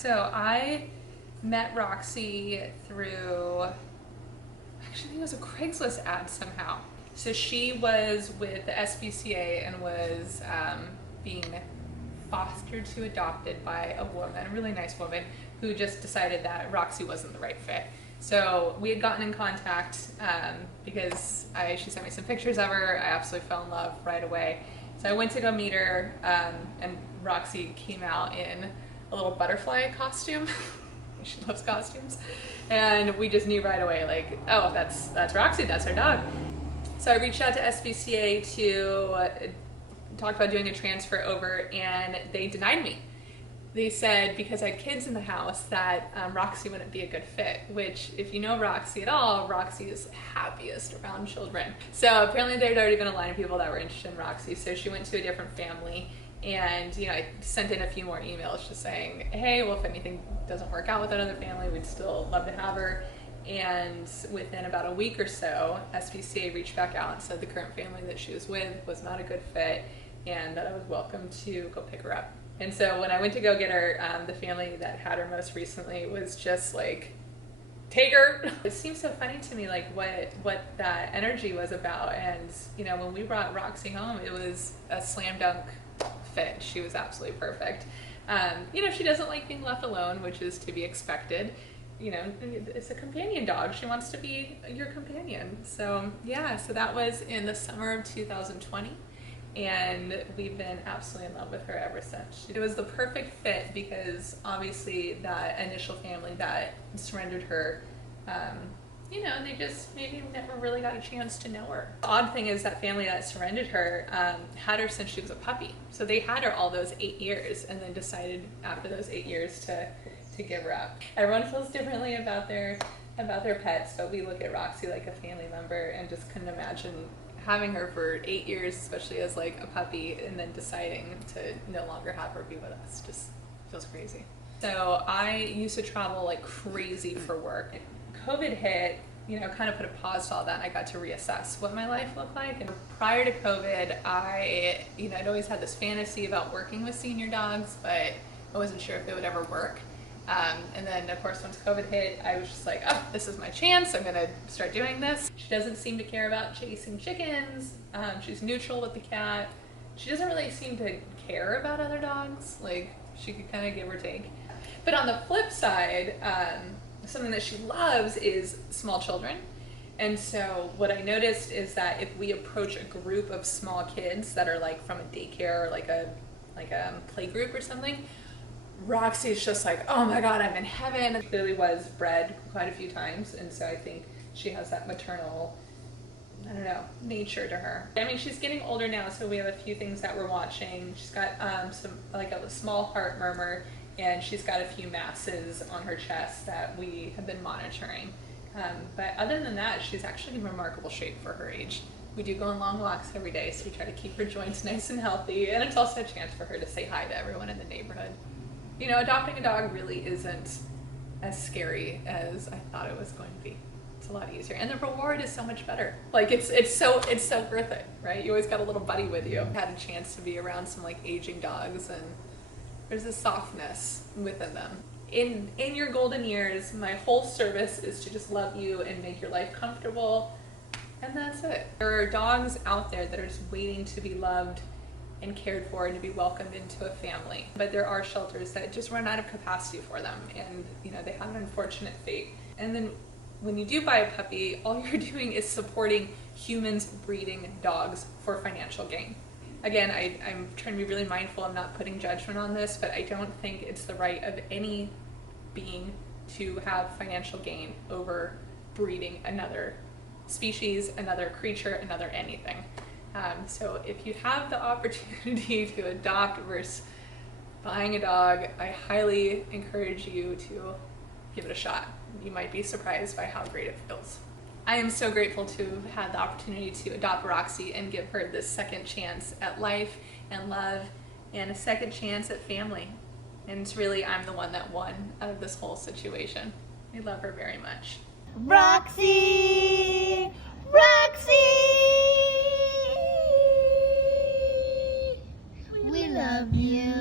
So I met Roxy through, actually I think it was a Craigslist ad somehow. So she was with the SPCA and was being fostered to adopted by a woman, a really nice woman, who just decided that Roxy wasn't the right fit. So we had gotten in contact because she sent me some pictures of her. I absolutely fell in love right away. So I went to go meet her, and Roxy came out in a little butterfly costume. She loves costumes. And we just knew right away, like, oh, that's Roxy, that's her dog. So I reached out to SPCA to talk about doing a transfer over, and they denied me. They said because I had kids in the house that Roxy wouldn't be a good fit, which if you know Roxy at all, Roxy is happiest around children. So apparently there'd already been a line of people that were interested in Roxy, so she went to a different family, and I sent in a few more emails just saying, hey, well, if anything doesn't work out with that other family, we'd still love to have her. And within about a week or so, SPCA reached back out and said the current family that she was with was not a good fit and that I was welcome to go pick her up. And so when I went to go get her, the family that had her most recently was just like, take her. It seems so funny to me, like what that energy was about. And when we brought Roxy home, it was a slam dunk fit. She was absolutely perfect. She doesn't like being left alone, which is to be expected. It's a companion dog. She wants to be your companion. So yeah, so that was in the summer of 2020. And we've been absolutely in love with her ever since. It was the perfect fit because obviously that initial family that surrendered her, they just maybe never really got a chance to know her. The odd thing is that family that surrendered her had her since she was a puppy. So they had her all those 8 years and then decided after those 8 years to give her up. Everyone feels differently about their pets, but we look at Roxy like a family member and just couldn't imagine having her for 8 years, especially as like a puppy, and then deciding to no longer have her be with us. Just feels crazy. So I used to travel like crazy for work. COVID hit, kind of put a pause to all that, and I got to reassess what my life looked like. And prior to COVID, I'd always had this fantasy about working with senior dogs, but I wasn't sure if it would ever work. And then of course once COVID hit, I was just like, oh, this is my chance, I'm gonna start doing this. She doesn't seem to care about chasing chickens. She's neutral with the cat. She doesn't really seem to care about other dogs. Like, she could kind of give or take. But on the flip side, something that she loves is small children. And so what I noticed is that if we approach a group of small kids that are like from a daycare or like a play group or something, Roxy's just like, oh my God, I'm in heaven. Clearly was bred quite a few times, and so I think she has that maternal, nature to her. I mean, she's getting older now, so we have a few things that we're watching. She's got some, like a small heart murmur, and she's got a few masses on her chest that we have been monitoring. But other than that, she's actually in remarkable shape for her age. We do go on long walks every day, so we try to keep her joints nice and healthy, and it's also a chance for her to say hi to everyone in the neighborhood. Adopting a dog really isn't as scary as I thought it was going to be. It's a lot easier, and the reward is so much better. Like it's so worth it, right? You always got a little buddy with you. I had a chance to be around some like aging dogs, and there's a softness within them. In your golden years, my whole service is to just love you and make your life comfortable, and that's it. There are dogs out there that are just waiting to be loved and cared for and to be welcomed into a family. But there are shelters that just run out of capacity for them, and they have an unfortunate fate. And then when you do buy a puppy, all you're doing is supporting humans breeding dogs for financial gain. Again, I'm trying to be really mindful. I'm not putting judgment on this, but I don't think it's the right of any being to have financial gain over breeding another species, another creature, another anything. So if you have the opportunity to adopt versus buying a dog, I highly encourage you to give it a shot. You might be surprised by how great it feels. I am so grateful to have had the opportunity to adopt Roxy and give her this second chance at life and love and a second chance at family. And it's really, I'm the one that won out of this whole situation. I love her very much. Roxy! Roxy! We love you.